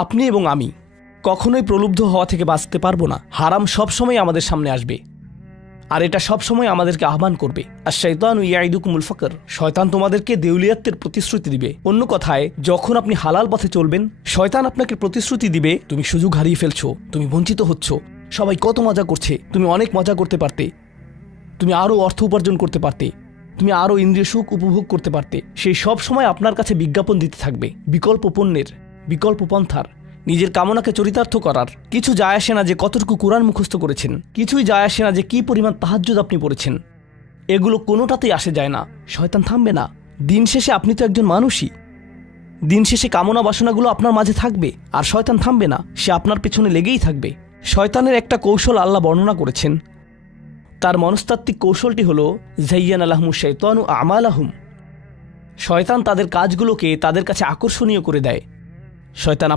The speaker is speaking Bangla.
আপনি এবং আমি কখনোই প্রলুব্ধ হওয়া থেকে বাঁচতে পারবো না। হারাম সবসময় আমাদের সামনে আসবে, আর এটা সবসময় আমাদেরকে আহ্বান করবে। আর শাইতানু ইয়াইদুকুমুল ফাকর, শয়তান তোমাদেরকে দেউলিয়াত্বের প্রতিশ্রুতি দিবে। অন্য কথায়, যখন আপনি হালাল পথে চলবেন, শয়তান আপনাকে প্রতিশ্রুতি দিবে তুমি সুযোগ হারিয়ে ফেলছো, তুমি বঞ্চিত হচ্ছ, সবাই কত মজা করছে, তুমি অনেক মজা করতে পারতে, তুমি আরও অর্থ উপার্জন করতে পারতে, তুমি আরও ইন্দ্রিয় সুখ উপভোগ করতে পারতে। সেই সব সময় আপনার কাছে বিজ্ঞাপন দিতে থাকবে বিকল্প পণ্যের, বিকল্প পন্থার। নিজের কামনাকে চরিতার্থ করার কিছু যায় আসে না যে কতটুকু কোরআন মুখস্থ করেছেন, কিছুই যায় আসে না যে কি পরিমাণ তাহাজ্জুদ আপনি পড়েছেন। এগুলো কোনোটাতেই আসে যায় না। শয়তান থামবে না। দিন শেষে আপনি তো একজন মানুষই। দিন শেষে কামনা বাসনাগুলো আপনার মাঝে থাকবে, আর শয়তান থামবে না, সে আপনার পেছনে লেগেই থাকবে। শয়তানের একটা কৌশল আল্লাহ বর্ণনা করেছেন। তার মনস্তাত্ত্বিক কৌশলটি হল যায়্যানা লাহুমুশ শাইতানু আমালাহুম। শয়তান তাদের কাজগুলোকে তাদের কাছে আকর্ষণীয় করে দেয়। শয়তান